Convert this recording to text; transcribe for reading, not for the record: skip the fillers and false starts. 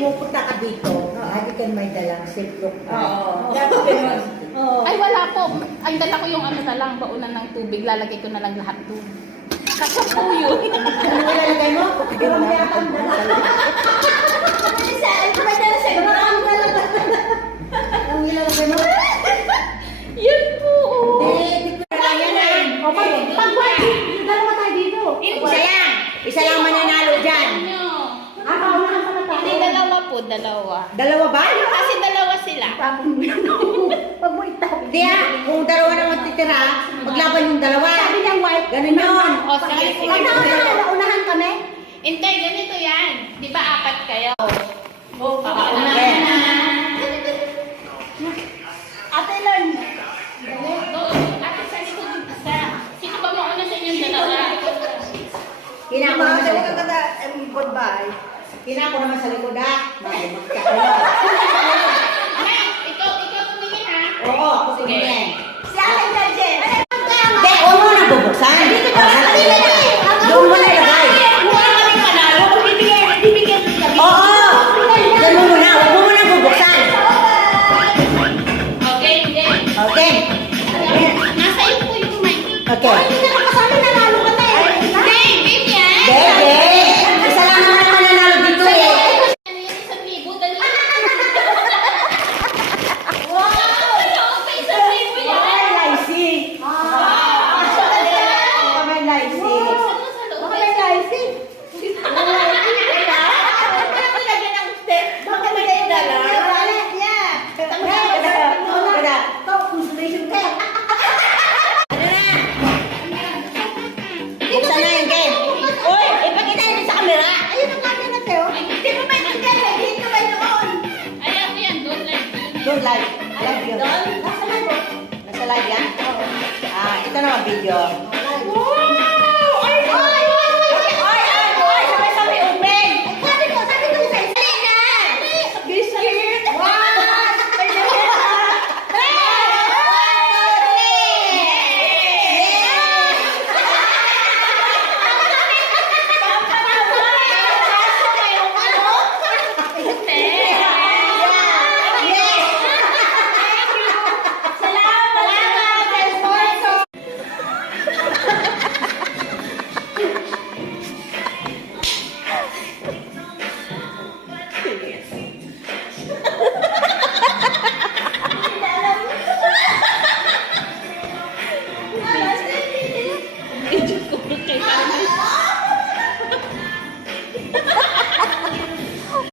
pumupunta ka dito, lagi kayo may dalang ziplock. Oo. Ay, wala po. Ay, dala ko yung ano na lang, baunan ng tubig. Lalagay ko na lang lahat doon. Kasi po yun. Ano nilalagay mo? Yung yakan dala. Ang nilalagay mo? Yun po. O, dalawa tayo dito. Isa lang mananalo dyan. Ano? Kaunahan pala tayo. Hindi, dalawa po, dalawa. Dalawa ba? Kasi dalawa sila. Pag mo itap. Hindi kung dalawa naman titira, maglaban yung dalawa. Sabi niyang white. Ganun yun. O, sige, sige. Unahan kami. Hindi, ganito yan. Di ba apat kayo? Okay. Ate Lon. Doon, ate sa likod isa. Sino ba mauna sa inyong dalawa? Kinako naman sa likod. Goodbye. Kinako naman sa likod ha. Ay, ikaw tumingin ha. Oo, ako tumingin. Si Ate Jen. Hindi, huwag mo na bubuksan. Doon mo na ilagay. Oo. Doon mo muna. Huwag mo muna bubuksan. Okay, hindi. Okay. Nasa iyo po yung mic. Okay. Hindi, ganyan. Dede. Isa lang naman ang mananalo dito eh. Ano yan, 1,000, dali. Wow! Okay, 1,000 yan. Buksan na yung game. Uy, ipakita yun sa camera. Ayan, yan, don't like. Don't live. Live yun. Nasa live yan? Ito naman video.